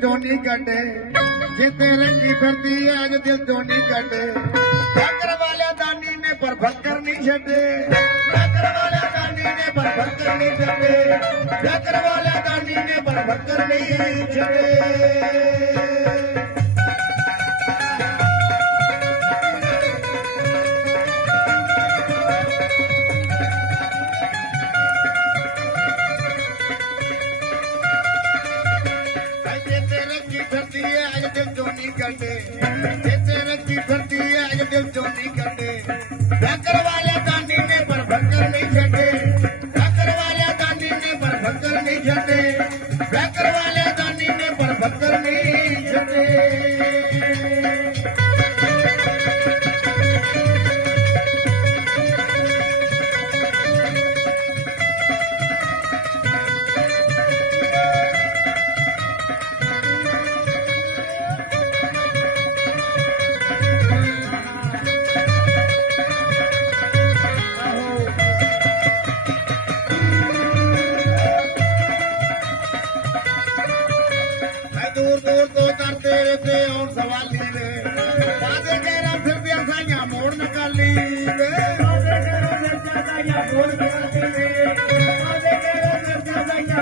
ਚੋਂ ਨਹੀਂ ਕੱਢੇ ਜਿੱਤੇ ਰੰਗੀ ਫਿਰਦੀ ਐ ਅੱਜ ਦਿਲ ਚੋਂ ਨਹੀਂ ਕੱਢੇ ਫਕਰ ਵਾਲਿਆ ਦਾਨੀ ਨੇ ਪਰ ਫਕਰ ਨਹੀਂ ਛੱਡੇ ਫਕਰ ਵਾਲਿਆ ਦਾਨੀ ਨੇ ਪਰ ਫਕਰ ਨਹੀਂ ਛੱਡੇ ਫਕਰ ਵਾਲਿਆ ਦਾਨੀ ਨੇ ਪਰ ਫਕਰ ਨਹੀਂ ਛੱਡੇ अज दिल जो करते। तेरे अज दिल जो करते। भक्कर वाले दानी ने पर नहीं छटे भक्कर वाले दानी ने पर नहीं छटे भक्कर वाले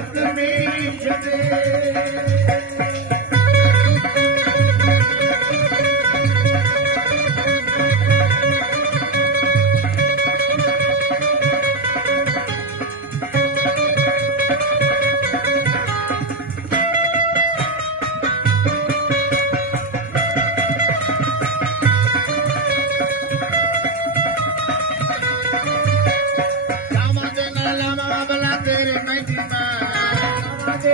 में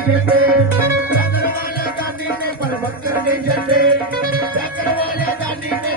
ਫਕਰ ਨਹੀਂ ਛੱਡੇ ਫਕਰ ਵਾਲਾ ਦਾਨੀ ਨੇ ਪਰ ਫਕਰ ਨਹੀਂ ਛੱਡੇ ਫਕਰ ਵਾਲਾ ਦਾਨੀ ਨੇ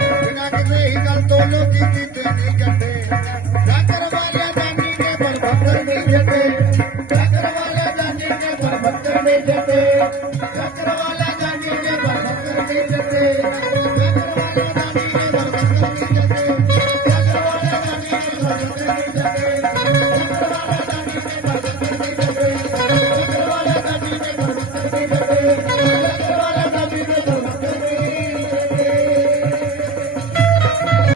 बोलो किसी से नहीं करते जाकर वाला जानी के बलभक्तर नहीं देते जाकर वाला जानी नहीं देते जाकर वाला